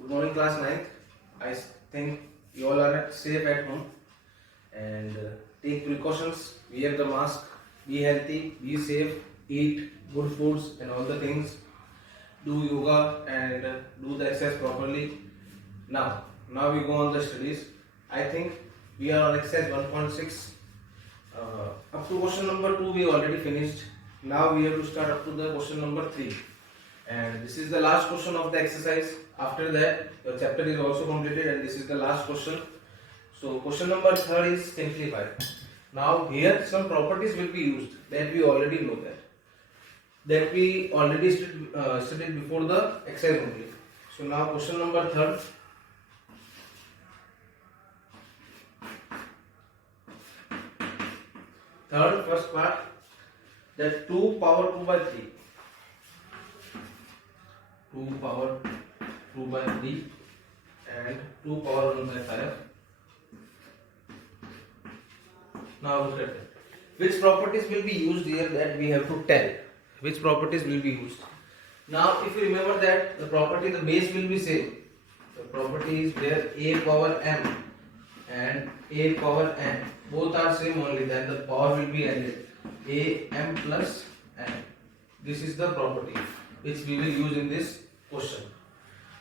Good morning, class 9th. I think you all are safe at home and take precautions, wear the mask, be healthy, be safe, eat good foods and all the things. Do yoga and do the exercise properly. Now we go on the studies. I think we are on exercise 1.6. Up to question number 2 we already finished. Now we have to start up to the question number 3. And this is the last question of the exercise. After that, your chapter is also completed, and this is the last question. So, question number 3 is simplify. Now, here some properties will be used that we already know that we already studied before the exercise only. So, now question number 3. First part, that 2 power 2 by 3. 2 power 2 by 3 and 2 power 1 by 5. Now look at it. Which properties will be used here that we have to tell? Which properties will be used? Now if you remember that the property, the base will be same. The property is there a power m and a power n. Both are same only, then the power will be added. A m plus n. This is the property which we will use in this question.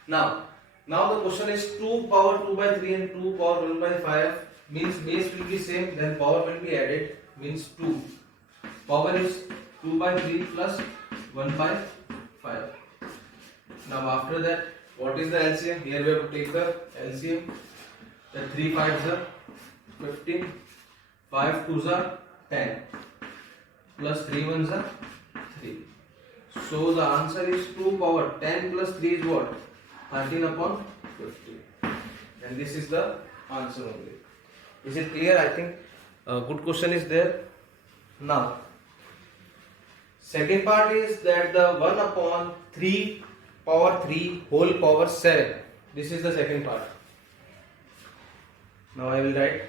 Now the question is 2 power 2 by 3 and 2 power 1 by 5 means base will be same, then power will be added, means 2. Power is 2 by 3 plus 1 by 5. Now after that, what is the LCM? Here we have to take the LCM. The 3 5s are 15, 5 2s are 10, plus 3 1s are 3. So the answer is 2 power 10 plus 3 is what? 13 upon 50. And this is the answer only. Is it clear? I think a good question is there. Now, second part is that the 1 upon 3 power 3 whole power 7. This is the second part. Now I will write.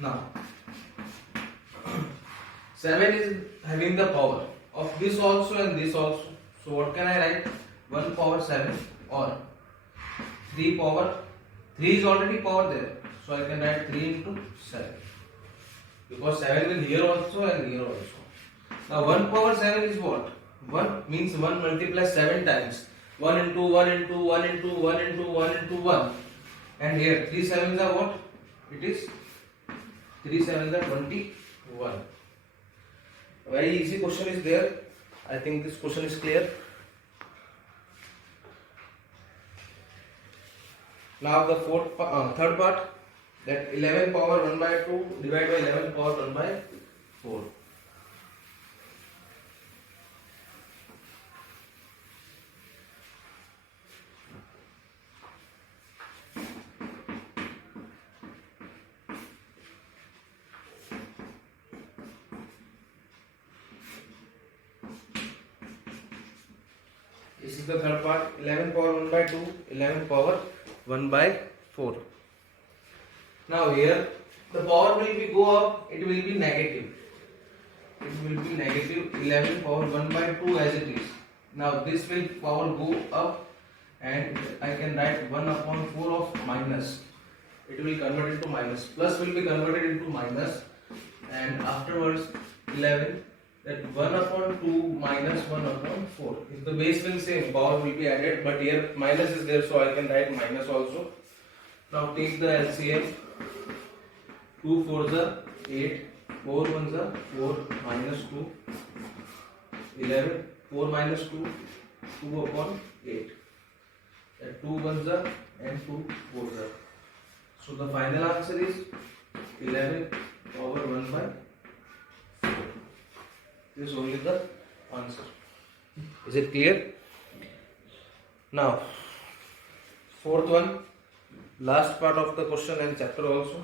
Now, 7 is having the power of this also and this also. So what can I write? 1 power 7 or 3 power 3 is already power there. So I can write 3 into 7. Because 7 is here also and here also. Now 1 power 7 is what? 1 means 1 multiplies 7 times. 1 into 1 into 1 into 1 into 1 into 1. And here 3 7s are what? It is 3 7s are 21. A very easy question is there. I think this question is clear. Now the third part, that 11 power 1 by 2 divided by 11 power 1 by 4. This is the third part, 11 power 1 by 2, 11 power 1 by 4. Now here, the power will be go up, it will be negative. It will be negative 11 power 1 by 2 as it is. Now this will power go up and I can write 1 upon 4 of minus. It will convert into minus. Plus will be converted into minus, and afterwards 11. That 1 upon 2 minus 1 upon 4. If the base will same, power will be added, but here minus is there, so I can write minus also. Now take the LCM. 2 4s are 8, 4 1s are 4, minus 2, 11, 4 minus 2, 2 upon 8. That 2 1s are and 2 4s are. So the final answer is 11 power 1 by 4. This is only the answer. Is it clear? Now, fourth one, last part of the question and chapter also.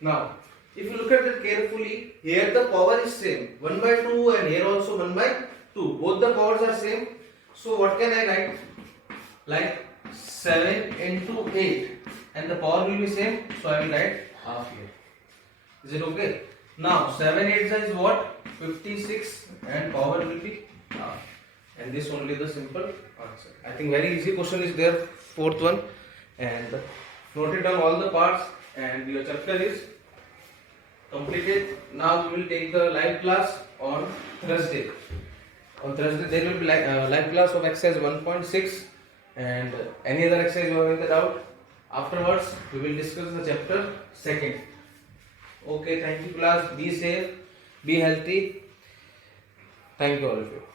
Now, if you look at it carefully, here the power is same, 1 by 2, and here also 1 by 2. Both the powers are same. So what can I write? Like 7 into 8, and the power will be same. So I will write half here. Is it okay? Now 7 8 is what? 56, and power will be half. And this only the simple answer. I think very easy question is there, fourth one, and note it down all the parts. And your chapter is completed. Now we will take the live class on Thursday. On Thursday there will be live class of exercise 1.6, and any other exercise you have any doubt. Afterwards we will discuss the chapter second. Okay, thank you class. Be safe, be healthy. Thank you all of you.